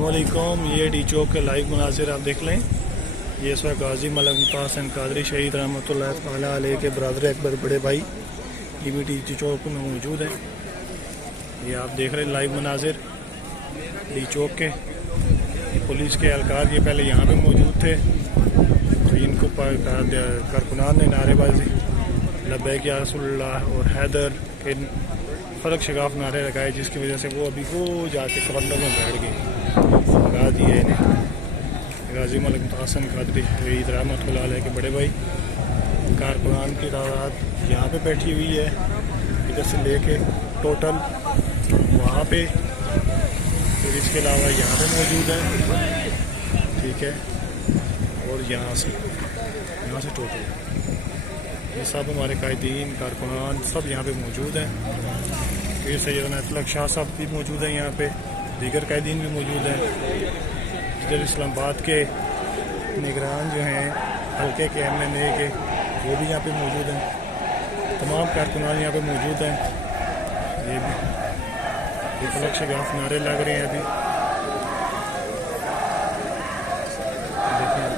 अस्सलामुअलैकुम। ये डी चौक के लाइव मुनासिर आप देख लें। ये इस वक्त गाजी मलक मुमताज़ हसन कादरी शहीद रहमतुल्लाह तआला अलैह के बरदर अकबर बड़े भाई ये भी डी चौक में मौजूद हैं। ये आप देख रहे हैं लाइव मुनासिर डी चौक के। पुलिस के एहलकार ये पहले यहाँ पे मौजूद थे, तो इनको कारकुनान ने नारेबाजी लब्बैक या रसूलुल्लाह और हैदर के फ़र्क शगाफ नारे लगाए, जिसकी वजह से वो अभी वो जाके कबंदों में बैठ गए। लगा दिए इन्हें। गाजी मलक मुमताज़ हसन कादरी शहीद रहमतुल्लाह अलैह के बड़े भाई कारकुनान की तादाद यहाँ पे बैठी हुई है, इधर से लेके टोटल वहाँ पे, फिर इसके अलावा यहाँ पे मौजूद है, ठीक है, और यहाँ से टोटल ये सब हमारे कायदीन कारकुनान सब यहाँ पे मौजूद हैं। फिर सैयदना अतलक शाह साहब भी मौजूद हैं यहाँ पे, दीगर कायदीन भी मौजूद हैं। इधर इस्लामाबाद के निगरान जो हैं हल्के के MNA के, वो भी यहाँ पे मौजूद हैं। तमाम कारकुनान यहाँ पे मौजूद हैं। ये भी फलक शगाफ नारे लग रहे हैं अभी। देखिए